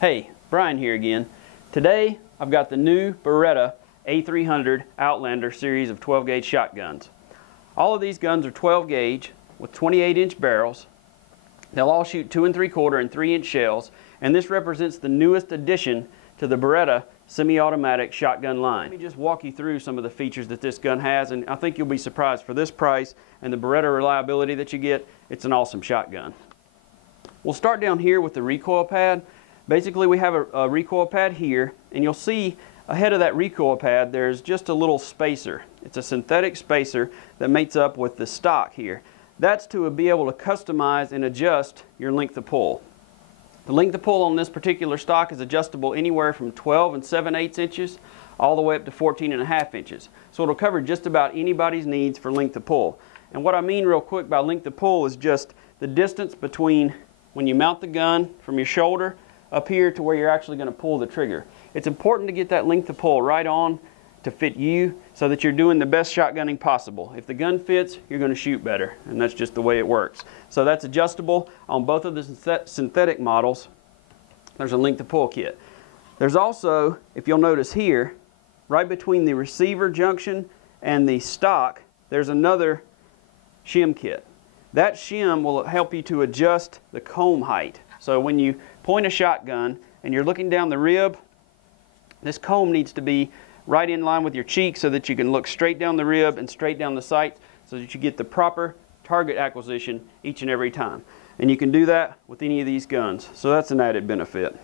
Hey, Brian here again. Today I've got the new Beretta A300 Outlander series of 12 gauge shotguns. All of these guns are 12 gauge with 28-inch barrels. They'll all shoot 2 3/4 and 3-inch shells, and this represents the newest addition to the Beretta semi-automatic shotgun line. Let me just walk you through some of the features that this gun has, and I think you'll be surprised. For this price and the Beretta reliability that you get, it's an awesome shotgun. We'll start down here with the recoil pad. Basically, we have a recoil pad here, and you'll see ahead of that recoil pad there's just a little spacer. It's a synthetic spacer that mates up with the stock here. That's to be able to customize and adjust your length of pull. The length of pull on this particular stock is adjustable anywhere from 12 7/8 inches all the way up to 14 1/2 inches. So it'll cover just about anybody's needs for length of pull. And what I mean real quick by length of pull is just the distance between when you mount the gun from your shoulder up here to where you're actually going to pull the trigger. It's important to get that length of pull right on to fit you so that you're doing the best shotgunning possible. If the gun fits, you're going to shoot better, and that's just the way it works. So that's adjustable on both of the synthetic models. There's a length of pull kit. There's also, if you'll notice here, right between the receiver junction and the stock, there's another shim kit. That shim will help you to adjust the comb height. So when you point a shotgun and you're looking down the rib, this comb needs to be right in line with your cheek so that you can look straight down the rib and straight down the sight so that you get the proper target acquisition each and every time. And you can do that with any of these guns. So that's an added benefit.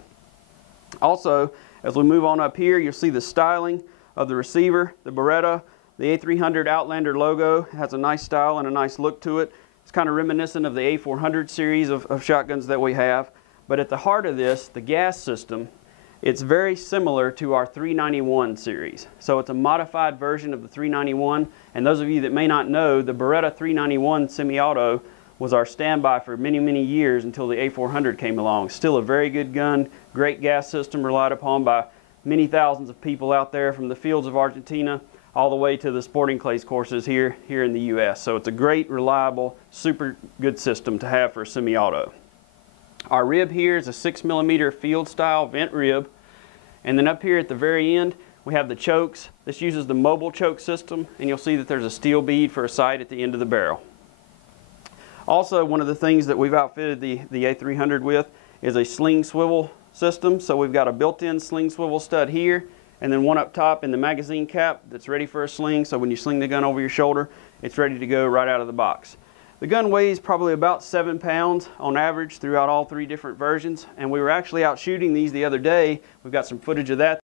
Also, as we move on up here, you'll see the styling of the receiver. The Beretta, the A300 Outlander logo has a nice style and a nice look to it. It's kind of reminiscent of the A400 series of shotguns that we have. But at the heart of this, the gas system, it's very similar to our 391 series. So it's a modified version of the 391. And those of you that may not know, the Beretta 391 semi-auto was our standby for many, many years until the A400 came along. Still a very good gun, great gas system relied upon by many thousands of people out there from the fields of Argentina all the way to the sporting clays courses here in the US. So it's a great, reliable, super good system to have for a semi-auto. Our rib here is a 6mm field style vent rib. And then up here at the very end, we have the chokes. This uses the mobile choke system, and you'll see that there's a steel bead for a sight at the end of the barrel. Also, one of the things that we've outfitted the A300 with is a sling swivel system. So we've got a built-in sling swivel stud here, and then one up top in the magazine cap that's ready for a sling, so when you sling the gun over your shoulder, it's ready to go right out of the box. The gun weighs probably about 7 pounds on average throughout all 3 different versions, and we were actually out shooting these the other day. We've got some footage of that.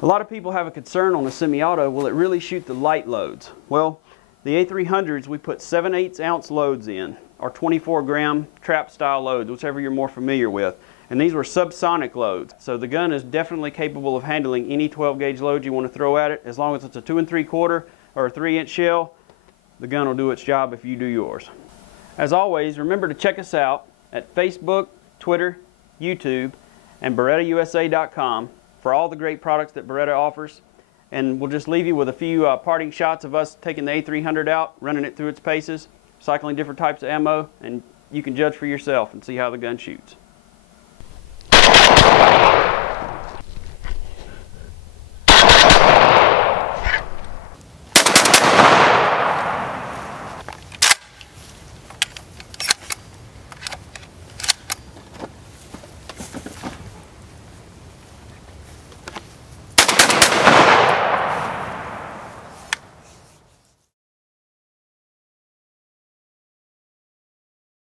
A lot of people have a concern on the semi-auto, will it really shoot the light loads? Well, the A300s, we put 7/8 ounce loads in, or 24-gram trap style loads, whichever you're more familiar with. And these were subsonic loads. So the gun is definitely capable of handling any 12 gauge load you want to throw at it. As long as it's a 2 3/4 or a 3-inch shell, the gun will do its job if you do yours. As always, remember to check us out at Facebook, Twitter, YouTube, and BerettaUSA.com for all the great products that Beretta offers. And we'll just leave you with a few parting shots of us taking the A300 out, running it through its paces, cycling different types of ammo, and you can judge for yourself and see how the gun shoots.